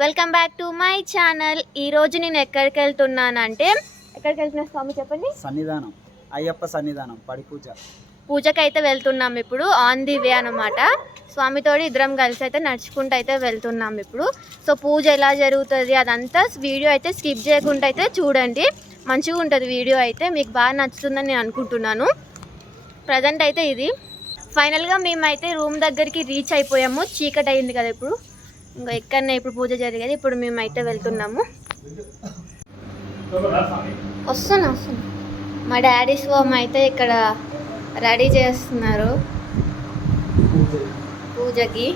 Welcome back to my channel. ఈరోజు నేను ఎక్కడికి వెళ్తున్నానంటే ఎక్కడికి వెళ్తున్నా స్వామి చెప్పండి? సన్నిధానం అయ్యప్ప సన్నిధానం పడి పూజ. పూజకి అయితే వెళ్తున్నాం ఇప్పుడు ఆన్ ది వే అనమాట స్వామితోటి ఇద్దరం కలిసి అయితే నడుచుకుంటూ అయితే వెళ్తున్నాం ఇప్పుడు. సో పూజ ఎలా జరుగుతుంది అదంతా వీడియో అయితే స్కిప్ చేయకుండా అయితే చూడండి. మంచిగా ఉంటుంది వీడియో అయితే మీకు బాగా నచ్చుతుందని నేను అనుకుంటున్నాను. ప్రజెంట్ అయితే ఇది. ఫైనల్గా మేమైతే రూమ్ దగ్గరికి రీచ్ అయిపోయాము. చీకటి అయింది కదా ఇప్పుడు. ఇంకా ఎక్కడనే ఇప్పుడు పూజ జరిగేది. ఇప్పుడు మేమైతే వెళ్తున్నాము. వస్తున్నా వస్తున్నా. మా డాడీ స్వామి అయితే ఇక్కడ రెడీ చేస్తున్నారు. పూజకి.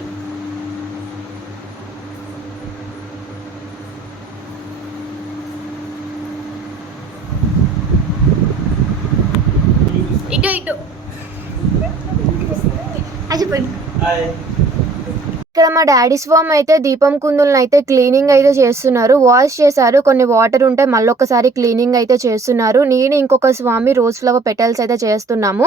ఇటు ఇటు. అది చెప్పండి ఇక్కడ మా డాడీ స్వామ్ అయితే దీపం కుందులను అయితే క్లీనింగ్ అయితే చేస్తున్నారు. వాష్ చేశారు. కొన్ని వాటర్ ఉంటే మళ్ళొకసారి క్లీనింగ్ అయితే చేస్తున్నారు. నేను ఇంకొక స్వామి రోజ్ ఫ్లవర్ పెటల్స్ అయితే చేస్తున్నాము.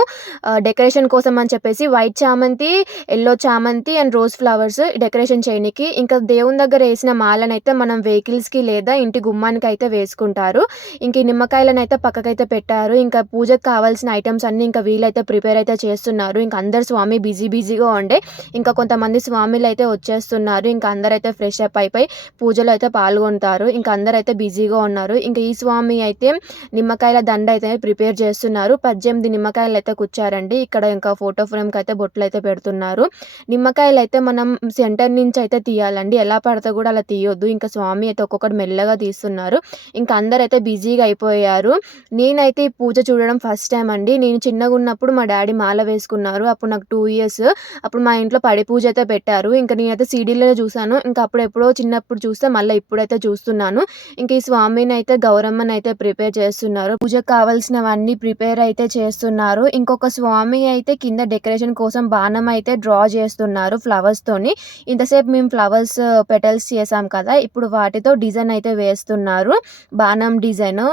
డెకరేషన్ కోసం అని చెప్పేసి వైట్ చామంతి ఎల్లో చామంతి అండ్ రోజ్ ఫ్లవర్స్ డెకరేషన్ చేయడానికి ఇంకా దేవుని దగ్గర వేసిన మాలనైతే అయితే మనం వెహికల్స్కి లేదా ఇంటి గుమ్మానికి అయితే వేసుకుంటారు. ఇంక నిమ్మకాయలను అయితే పక్కకైతే పెట్టారు. ఇంకా పూజకు కావాల్సిన ఐటమ్స్ అన్ని ఇంకా వీలైతే ప్రిపేర్ అయితే చేస్తున్నారు. ఇంకా అందరు స్వామి బిజీ బిజీగా ఉండే. ఇంకా కొంతమంది స్వామిలు అయితే వచ్చేస్తున్నారు. ఇంకా అందరైతే ఫ్రెష్ అప్ అయిపోయి పూజలో అయితే పాల్గొంటారు. ఇంకా అందరైతే బిజీగా ఉన్నారు. ఇంకా ఈ స్వామి అయితే నిమ్మకాయల దండ అయితే ప్రిపేర్ చేస్తున్నారు. పద్దెనిమిది నిమ్మకాయలు అయితే కూర్చారండి ఇక్కడ ఇంకా ఫోటో ఫ్రేమ్కి అయితే బొట్లు అయితే పెడుతున్నారు. నిమ్మకాయలు అయితే మనం సెంటర్ నుంచి అయితే తీయాలండి. ఎలా పడితే కూడా అలా తీయొద్దు. ఇంకా స్వామి అయితే ఒక్కొక్కటి మెల్లగా తీస్తున్నారు. ఇంకా అందరైతే బిజీగా అయిపోయారు. నేనైతే ఈ పూజ చూడడం ఫస్ట్ టైం అండి. నేను చిన్నగా ఉన్నప్పుడు మా డాడీ మాల వేసుకున్నారు. అప్పుడు నాకు టూ ఇయర్స్ అప్పుడు మా ఇంట్లో పడి పూజ అయితే పెట్టారు. ఇంకా నేనైతే సీడీలలో చూసాను ఇంకా అప్పుడు ఎప్పుడో చిన్నప్పుడు చూస్తే మళ్ళీ ఇప్పుడైతే చూస్తున్నాను. ఇంకా ఈ స్వామిని అయితే గౌరమ్మని అయితే ప్రిపేర్ చేస్తున్నారు. పూజకు కావాల్సినవన్నీ ప్రిపేర్ అయితే చేస్తున్నారు. ఇంకొక స్వామి అయితే కింద డెకరేషన్ కోసం బాణం అయితే డ్రా చేస్తున్నారు ఫ్లవర్స్ తోని. ఇంతసేపు మేము ఫ్లవర్స్ పెటల్స్ చేసాం కదా ఇప్పుడు వాటితో డిజైన్ అయితే వేస్తున్నారు. బాణం డిజైన్.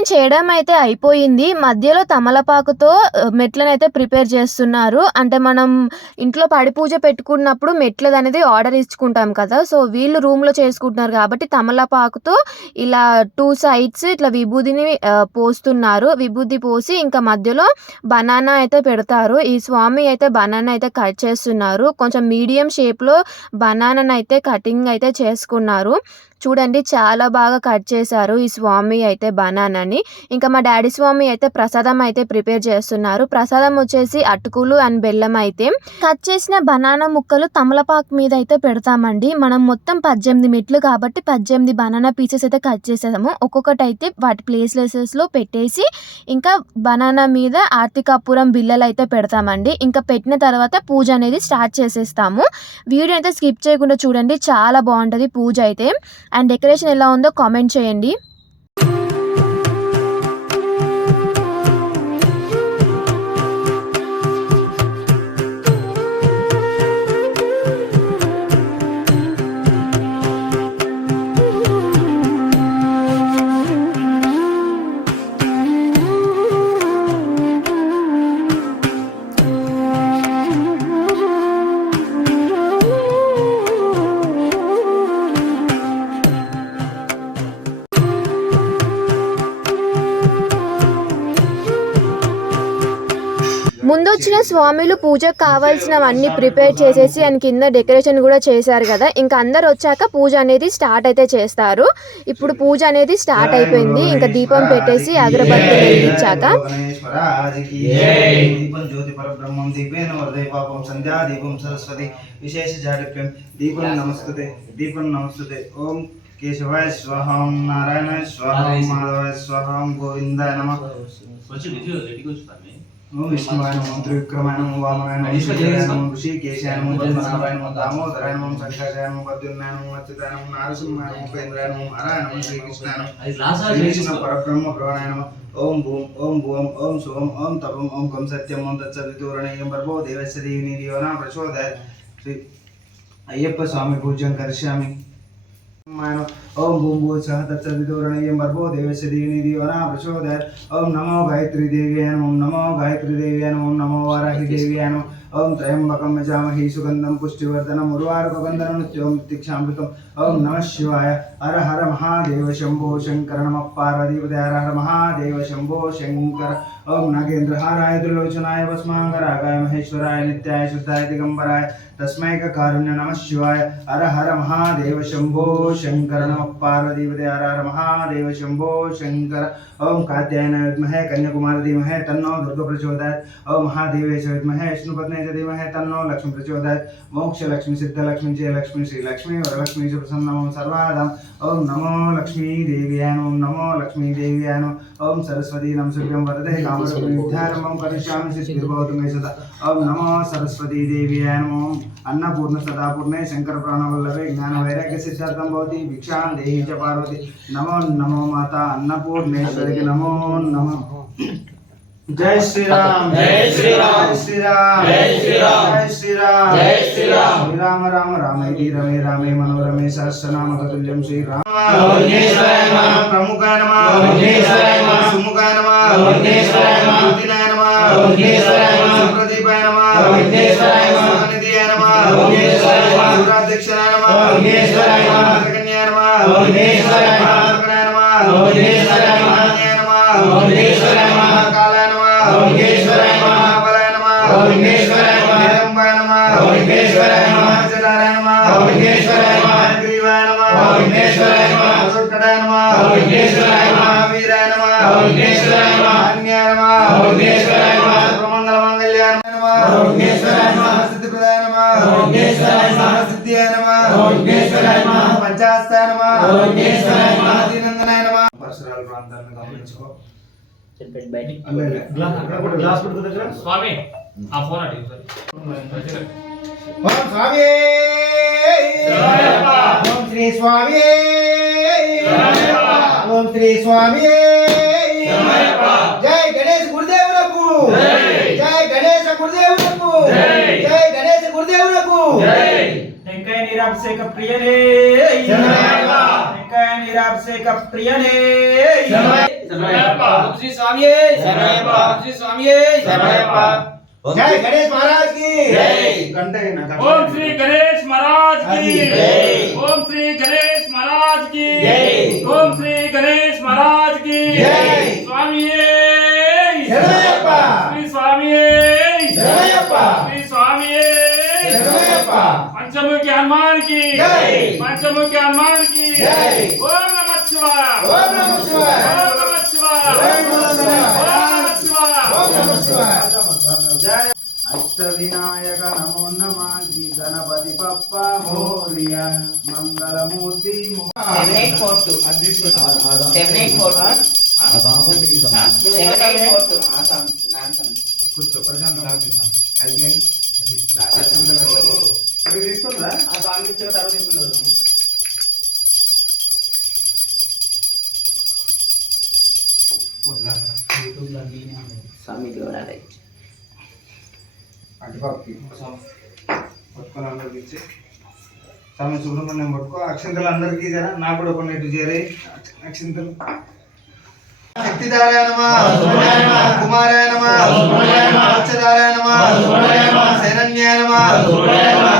నేను చేయడం అయితే అయిపోయింది. మధ్యలో తమలపాకుతో మెట్లను అయితే ప్రిపేర్ చేస్తున్నారు. అంటే మనం ఇంట్లో పడి పూజ పెట్టుకున్నప్పుడు మెట్లది అనేది ఆర్డర్ ఇచ్చుకుంటాం కదా. సో వీళ్ళు రూమ్లో చేసుకుంటున్నారు కాబట్టి తమలపాకుతో ఇలా టూ సైడ్స్ ఇట్లా విభూదిని పోస్తున్నారు. విభూది పోసి ఇంకా మధ్యలో బనానా అయితే పెడతారు. ఈ స్వామి అయితే బనానా అయితే కట్ చేస్తున్నారు. కొంచెం మీడియం షేప్లో బనానాను అయితే కటింగ్ అయితే చేసుకున్నారు. చూడండి చాలా బాగా కట్ చేశారు ఈ స్వామి అయితే బనానాని. ఇంకా మా డాడీ స్వామి అయితే ప్రసాదం అయితే ప్రిపేర్ చేస్తున్నారు. ప్రసాదం వచ్చేసి అటుకులు అండ్ బెల్లం అయితే. కట్ చేసిన బనానా ముక్కలు తమలపాకు మీద అయితే పెడతామండి. మనం మొత్తం పద్దెనిమిది మెట్లు కాబట్టి పద్దెనిమిది బనానా పీసెస్ అయితే కట్ చేసేసాము. ఒక్కొక్కటి అయితే వాటి ప్లేస్లెసెస్లో పెట్టేసి ఇంకా బనానా మీద ఆర్తికాపురం బిల్లలు అయితే పెడతామండి. ఇంకా పెట్టిన తర్వాత పూజ అనేది స్టార్ట్ చేసేస్తాము. వీడియో అయితే స్కిప్ చేయకుండా చూడండి చాలా బాగుంటుంది పూజ అయితే. అండ్ డెకరేషన్ ఎలా ఉందో కామెంట్ చేయండి. వచ్చిన స్వామిలు పూజకు కావాల్సినవన్నీ ప్రిపేర్ చేసేసి అండ్ కింద డెకరేషన్ కూడా చేశారు కదా. ఇంకా అందరు వచ్చాక పూజ అనేది స్టార్ట్ అయితే చేస్తారు. ఇప్పుడు పూజ అనేది స్టార్ట్ అయిపోయింది. ఇంకా దీపం పెట్టేసి అగరబత్తి వెలిగించాక. గణేశ్వరాజకి దీపం జ్యోతి పరబ్రహ్మం దీపేన వరదయ పాపం సంధ్యా దీపం సరస్వతి విశేష జాడిప్యం దీపం నమస్తుతే దీపం నమస్తుతే ఓం కేశవాయ స్వహం నారాయణ స్వహం మాధవాయ స్వహం గోవిందాయ నమ ఓం విష్ణువాయ నమో త్రివిక్రమాయ నమో వామనాయ నమో శ్రీయాయ నమో ఋషికేశాయ నమో పద్మనాభాయ నమో దామోదరాయ నమో సంకాశాయ నమో పద్యున్నాయ నమో అచ్యుతాయ నమో నారసింహాయ నమో ఉపేంద్రాయ నమో నారాయణ నమో శ్రీకృష్ణాయ నమో శ్రీకృష్ణ పరబ్రహ్మ భ్రవణాయ నమ. ఓం భూం ఓం భువం ఓం శుభం ఓం తపం ఓం కం సత్యం ఓం తత్సవితూరణీయం దేవస్య దేవిని దేవనా ప్రచోదయ శ్రీ అయ్యప్ప స్వామి పూజ్యం కరిష్యామి. మాయన ఓం భూం భూ సహ తత్సవితూరణీయం భర్గో దేవస్య దేవిని దేవనా ప్రచోదయ ఓం నమో గాయత్రీ దేవ్యాయ ఓం నమో గాయత్రీ దేవ్యాయ ఓం నమో వారాహి దేవ్యాయ ఓం త్రయంబకం యజామహి సుగంధం పుష్టివర్ధనం ఉర్వారుకబంధనం నిత్యం తిక్షామృతం ఓం నమ శివాయ హర హర మహాదేవ శంభో శంకర ओम नगेन्द्रहाराय त्रिलोचनाय भस्मांगरागाय महेश्वराय नित्याय शुद्धाय दिगंबराय तस्मै कारुण्य नम शिवाय। हर हर महादेव शंभो शंकर नमः पार्वतीपते हर हर महादेव शंभो शंकर। ओम कात्यायन विमहे कन्याकुमार धीमहे तन्नो दुर्ग प्रचोदयात्। ओम महादेवेश विद्महे विष्णुपत्ने च धीमहे तन्नो लक्ष्मी प्रचोदयात्। मोक्ष लक्ष्मी, सिद्ध लक्ष्मी, जय लक्ष्मी, श्री लक्ष्मी वरलक्ष्मी च प्रसन्नम सर्वादां ओम नमो लक्ष्मी देवी नमो। नमो लक्ष्मी देवी नमो। ओम सरस्वती नमस्भ्यं वरदे। काम దేవ్యాన్ కరిష్యామి సిద్ధిర్భవతు మే సదా. ఓం నమో సరస్వతీ దేవ్యాన్ ఓం అన్నపూర్ణ సదాపూర్ణే శంకర ప్రాణవల్లభే జ్ఞాన వైరాగ్య సిద్ధార్థం భవతి భిక్షాం దేహి చ పార్వతి. నమో నమో మాత. అన్నపూర్ణేశ్వరికి నమో నమో. జై శ్రీరామ్ జై శ్రీరామ్ జై శ్రీరామ్ జై శ్రీరామ్ జై శ్రీరామ్ జై శ్రీరామ్ శ్రీరామ రామ రామే రమే రామే మనోరమే సహస్రనామ తుల్యం శ్రీరామ ప్రముఖాయ నమ సుముఖాయ నమ జ్యోతినాయ నమ సుప్రదీపాయ నమ సుఖనిధియాయ నమ సురాధ్యక్షాయ నమ కన్యాయ నమ కన్యాయ నమ గ్లాస్ పడుతుంది దగ్గర స్వామి ఆ ఫోన్ అడిగి సార్ ఓం స్వామి. ఓం శ్రీ స్వామి. ఓం శ్రీ స్వామి. జై గణేష్ గురుదేవులకు జై. జై గణేశ గురుదేవులకు జై. జై గణేశ గురుదేవులకు జై వెంకయ్య నీరాభిషేక ప్రియనే శరణయ్యప్ప. వెంకయ్య నీరాభిషేక ప్రియనే శరణయ్యప్ప. శ్రీ స్వామియే శరణయ్యప్ప. శ్రీ స్వామియే శరణయ్యప్ప. జై గణేష్ మహారాజ్కి జై. గంట అయినా గంట ఓం శ్రీ గణేష్ మహారాజ్కి జై. ఓం శ్రీ గణేష్ మహారాజ్కి జై. హనుమాన్కి జై. పంచముఖి హనుమాన్కి జై. ఓం నమ శివాయ ఓం నమః శివాయ. ఓం నమ శివాయ ఓం నమః శివాయ. ఓం నమ శివాయ ఓం నమః శివాయ. జయ అష్ట వినాయక నమో నమ శ్రీ గణపతి పప్ప మోరియ మంగళమూర్తి మో- సెవెన్ ఎయిట్ ఫోర్ టూ అది తీసుకో. Seven eight four two seven eight two ఆ తీసుకుంటారా సాంగ్ ఇచ్చిన తర్వాత తీసుకుంటారు స్వామి దేవుడా రైట్ అటుపక్కకి పట్టుకొని అందరికి ఇచ్చి. స్వామి సుబ్రహ్మణ్యం పట్టుకో. అక్షంతలు అందరికీ జరా నాకు కూడా కొన్ని ఇటు చేరే అక్షంతలు. శక్తిధారాయ నమః కుమారాయ నమః వత్సధారాయ నమః శరణ్యాయ నమః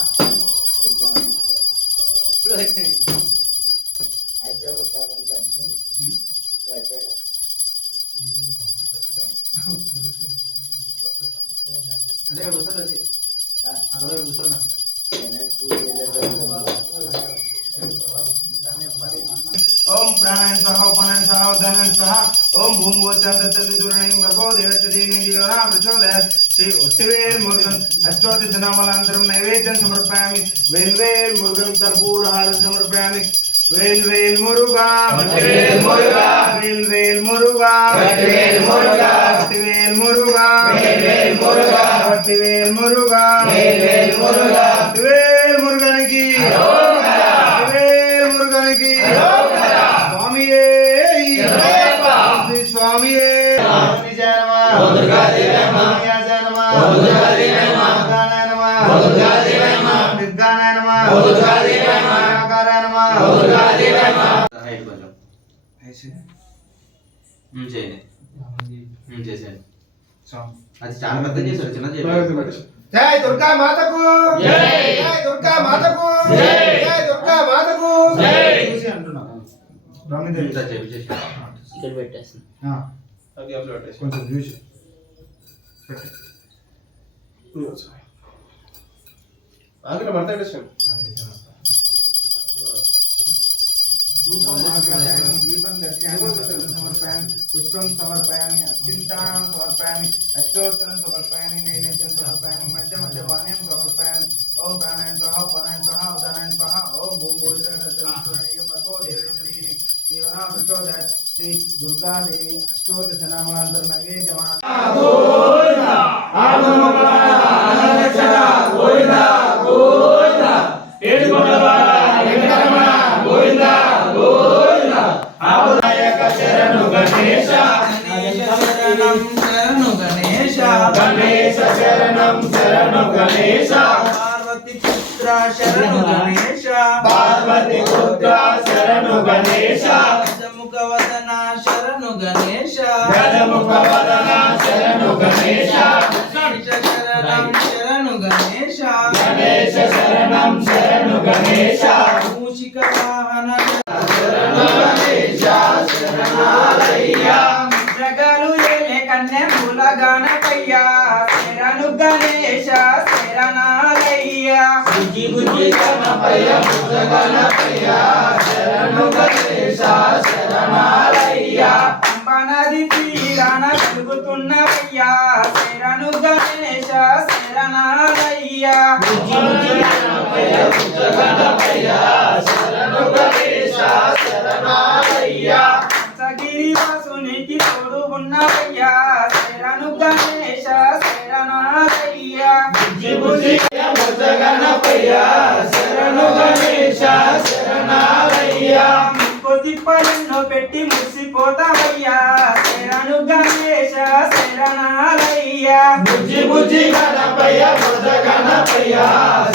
प्राणान स्वाहा उपानान स्वाहा उदानान स्वाहा ओम भूम भूसा दत्त मर्गो भर्गो देवचदेवी देवना प्रचोदयात्। श्री उट्टिवेल मुर्गन अष्टोत्तर सनामलांतरम नैवेद्यं समर्पयामि। वेलवेल मुर्गन मुरुगन कर्पूर हार समर्पयामि। Well well Muruga well Muruga well well Muruga well Muruga well Muruga well Muruga well Muruga well Muruga. Well Murugan की। वेल मुरुगन की। స్వామియే శ్రీ స్వామియే నిజాయ నమః దుర్గాదేవి నమః. నియాజాయ నమః దుర్గాదేవి నమః. నిర్గానాయ నమః దుర్గాదేవి నమః. నిర్గానాయ నమః దుర్గాదేవి నమః. నిరాకారాయ నమః దుర్గాదేవి నమః. హైట్ కొంచెం ఉమ్, చేయండి ఉమ్, చేసేయండి స్వామి అది చాలా పెద్ద చేశారు చిన్న చేయండి జై దుర్గా మాతకు జై. జై దుర్గా మాతకు జై. జై దుర్గా మాతకు జై. చూసి అంటున్నా బ్రహ్మదేవి ఇంత చేపి చేసి ఇక్కడ పెట్టేస్తాను ఆ, కొంచెం చూసి పెట్టు. ధూపం ఆగ్రహాయామి, దీపం దర్శయామి పుష్పం సమర్పయామి పుష్పం సమర్పయామి అత్యంతానం సమర్పయామి అష్టోత్తరం సమర్పయామి నైవేద్యం సమర్పయామి దేవనా ప్రచోదయాత్ శ్రీ దుర్గాదేవి అష్టోదశ నామాంతర నైవేద్యమాన శరణు గణేశ గణేశ శరణం శరణు గణేశ శరణం శరణు గణేశ. మూషిక వాహన జగలు ఏలే కన్య మూల గణపయ్యా శరణు గణేశ శరణాలయ్యా. బుజ్జి బుజ్జి గణపయ్య బుజ్జ గణపయ్య. శరణు గణేశ శరణాలయ్య. పంపనది తీరాన కలుగుతున్నవయ్యా. శరణు గణేశ శరణాలయ్యా. బుజ్జి బుజ్జి గణపయ్య బుజ్జ గణపయ్య శరణు గణేశ శరణాలయ్య సగిరి వాసునికి తోడు ఉన్నవయ్యా. శరణు గణేశ శరణాలయ్యా. బుజ్జి బుజ్జ గణపయ్య శరణు గణేశ శరణాలయ్య. కొద్ది పల్లెల్లో పెట్టి మురిసిపోతావయ్యా. శరణు గణేశ శరణాలయ్యా. బుజ్జి బుజ్జి గణపయ్య బుజ్జ గణపయ్య.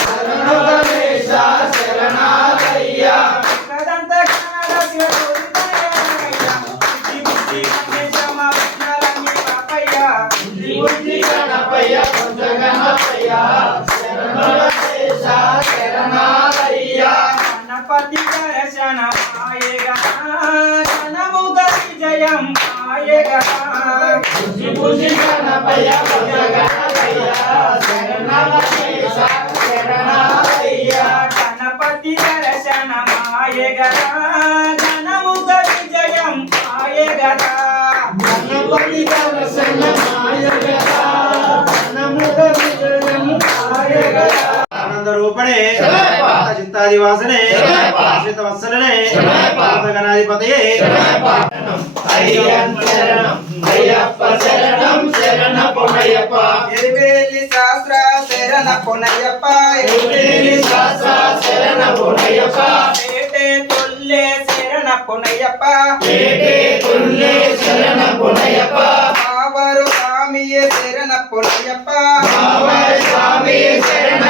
శరణు గణేశ శరణాలయ్యా కదంత కన్నడ పాపయ్య. బుద్ధి గణపయ్య బుద్ధ గణపయ్య. శరణు గణేశ శరణాలయ్యా. గణపతి దర్శన మాయగా ఘనముగ విజయం మాయగా. గణపతి దర్శన మాయగా ఘనముగ విజయం మాయగా గణపతి దర్శన మాయగదా ఘనముగ విజయం ఆనంద రూపణే శరణయ్యప్ప. చిత్తాది వాసనే శరణయ్యప్ప. ఆశ్రిత వత్సలనే. గణాధిపతయే ఎరివేలి శాస్త్ర శరణ పొనయ్యప్ప ఎరివేలి శాస్త్ర శరణ పొనయ్యప్ప ఏటే తొల్లే శరణ పొనయ్యప్ప ఏటే తుల్లే శరణ పొనయ్యప్ప ఆవరు స్వామియే శరణ పొనయ్యప్ప బావర స్వామి శరణ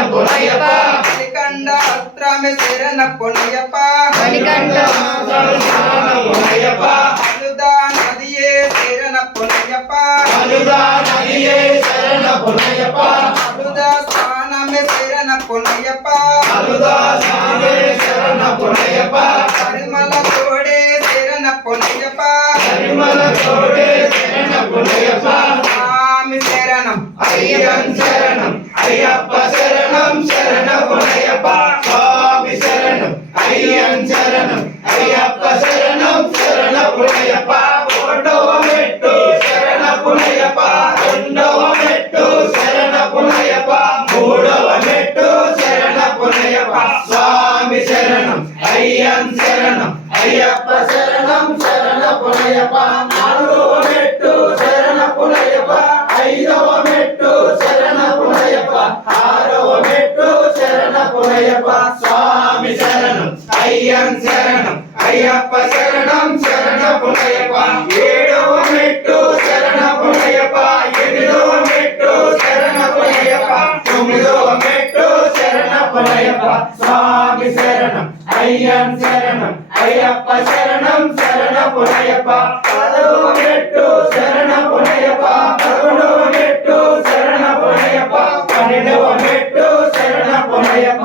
అస్త్రమే శరణ పొనయ్యప్ప అలుదా నదియే శరణ పొనయ్యప్ప అలుదా స్నానమే శరణ పొనయ్యప్ప పరిమళ తోడే స్వామి శరణం అయ్యప్ప శరణం శరణ అయ్యప్ప స్వామి శరణం అయ్యం శరణం అయ్యప్ప శరణం శరణ పుణయ్యప్ప ఒకటవ మెట్టు శరణ పుణయ్యప్ప రెండవ మెట్టు శరణ పుణయ్యప్ప మూడవ మెట్టు శరణ పుణయ్యప్ప స్వామి శరణం అయ్యం శరణం అయ్యప్ప శరణం శరణ పుణయ్యప్ప అయ్యం శరణం అయ్యప్ప శరణం శరణ పునయప ఏడవ మెట్టు శరణ పునయప ఎనిమిదవ మెట్టు శరణ పునయప తొమ్మిదవ మెట్టు శరణ పునయప స్వామి శరణం అయ్యం శరణం అయ్యప్ప శరణం శరణ పునయప పదవ మెట్టు శరణ పునయప పదకొండవ మెట్టు శరణ పునయప పన్నెండవ మెట్టు శరణ పునయప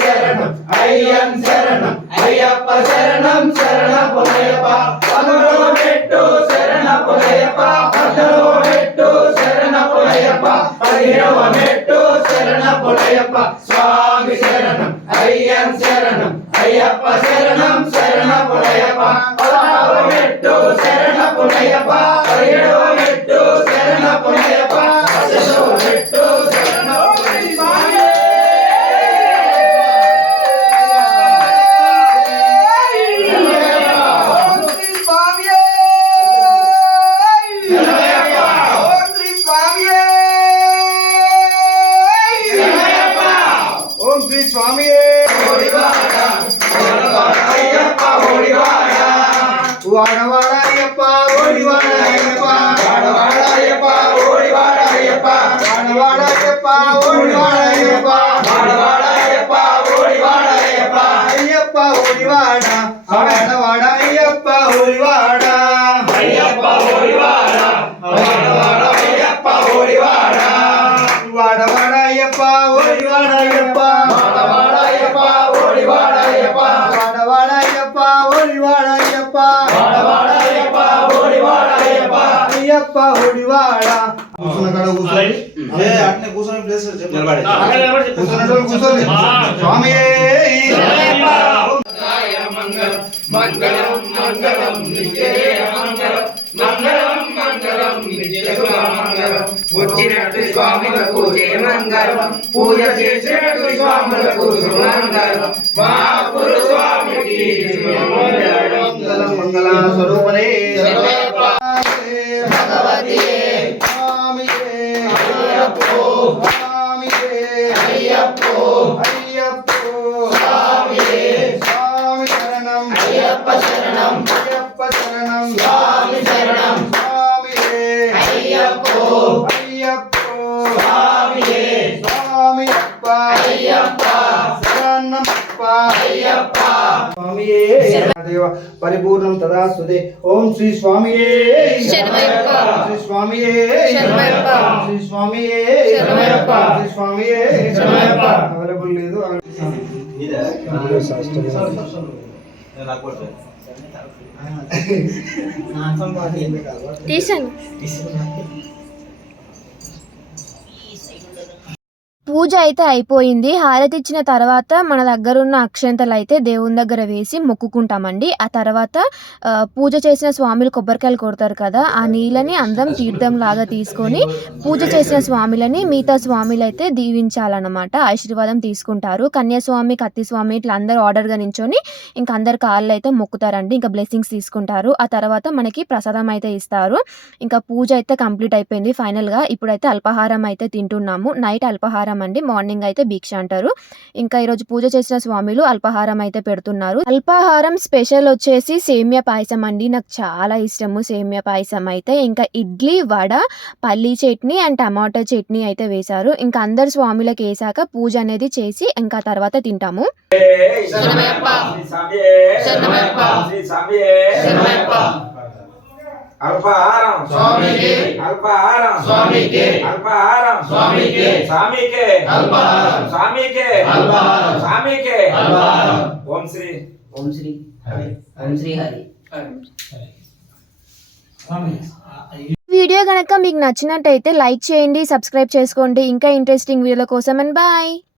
శరణం. అయ్యన్ శరణం. అయ్యప్ప శరణం. శరణ పునయ్యప్ప పదకొండవ పెట్టు శరణ పునయ్యప్ప పద్దెనవ పెట్టు శరణ పునయ్యప్ప పదిహేడవ మెట్టు శరణ పునయ్యప్ప స్వామి శరణం. అయ్యం శరణం. అయ్యప్ప శరణం. శరణ పునయ్యప్ప పదహారవ మెట్టు శరణ పునయ్యప్ప పదిహేడవ మెట్టు శరణ మెట్టు ఓం అయ్యప్ప వాడవాడ అయ్యప్ప ఓడివాడ అయ్యప్ప అయ్యప్ప ఓడివాడ కూర్చున్న కాడ కూర్చోండి. ఏ అట్నే కూర్చొని ప్లేస్ నిలబడి. కూర్చున్నట్టు కూర్చోండి స్వామి మంగళం మంగళం మంగళం నిత్య మంగళం మంగళం మంగళం నిత్య మంగళం. వచ్చినట్టు స్వాములకు జయమంగళం పూజ చేసినట్టు స్వాములకు సుమంగళం మా గురు స్వామికి మంగళ. మంగళ స్వరూపనే పరిపూర్ణం తదా సుదే ఓం శ్రీ స్వామియే. శ్రీ స్వామియే. శ్రీ స్వామియే. శ్రీ స్వామియే. అవైలబుల్ లేదు తీసాను పూజ అయితే అయిపోయింది. హారతి ఇచ్చిన తర్వాత మన దగ్గర ఉన్న అక్షంతలు అయితే దేవుని దగ్గర వేసి మొక్కుకుంటామండి. ఆ తర్వాత పూజ చేసిన స్వాములు కొబ్బరికాయలు కొడతారు కదా ఆ నీళ్ళని అందరం తీర్థం లాగా తీసుకొని పూజ చేసిన స్వాములని మిగతా స్వాములు అయితే దీవించాలన్నమాట ఆశీర్వాదం తీసుకుంటారు. కన్యాస్వామి కత్తి స్వామి ఇట్లా అందరూ ఆర్డర్గా నించొని ఇంకా అందరు కాళ్ళు అయితే మొక్కుతారండి. ఇంకా బ్లెస్సింగ్స్ తీసుకుంటారు. ఆ తర్వాత మనకి ప్రసాదం అయితే ఇస్తారు. ఇంకా పూజ అయితే కంప్లీట్ అయిపోయింది ఫైనల్గా. ఇప్పుడైతే అల్పాహారం అయితే తింటున్నాము. నైట్ అల్పాహారం అండి మార్నింగ్ అయితే భిక్ష అంటారు. ఇంకా ఈరోజు పూజ చేసిన స్వామిలు అల్పాహారం అయితే పెడుతున్నారు. అల్పాహారం స్పెషల్ వచ్చేసి సేమియా పాయసం అండి. నాకు చాలా ఇష్టము సేమియా పాయసం అయితే. ఇంకా ఇడ్లీ వడ పల్లీ చట్నీ అండ్ టమాటో చట్నీ అయితే వేశారు. ఇంకా అందరు స్వామిలకు వేసాక పూజ అనేది చేసి ఇంకా తర్వాత తింటాము. శరణమయ్యప్ప. శ్రీ శరణమయ్యప్ప. అల్పాహారం స్వామికి. అల్పాహారం స్వామికి. అల్పాహారం స్వామికి. స్వామికి అల్పాహారం. స్వామికి అల్పాహారం. స్వామికి అల్పాహారం. ఓం శ్రీ ఓం శ్రీ ఓం శ్రీ హరి వీడియో కనుక మీకు నచ్చినట్టయితే లైక్ చేయండి సబ్స్క్రైబ్ చేసుకోండి ఇంకా ఇంట్రెస్టింగ్ వీడియోల కోసం అండ్ బాయ్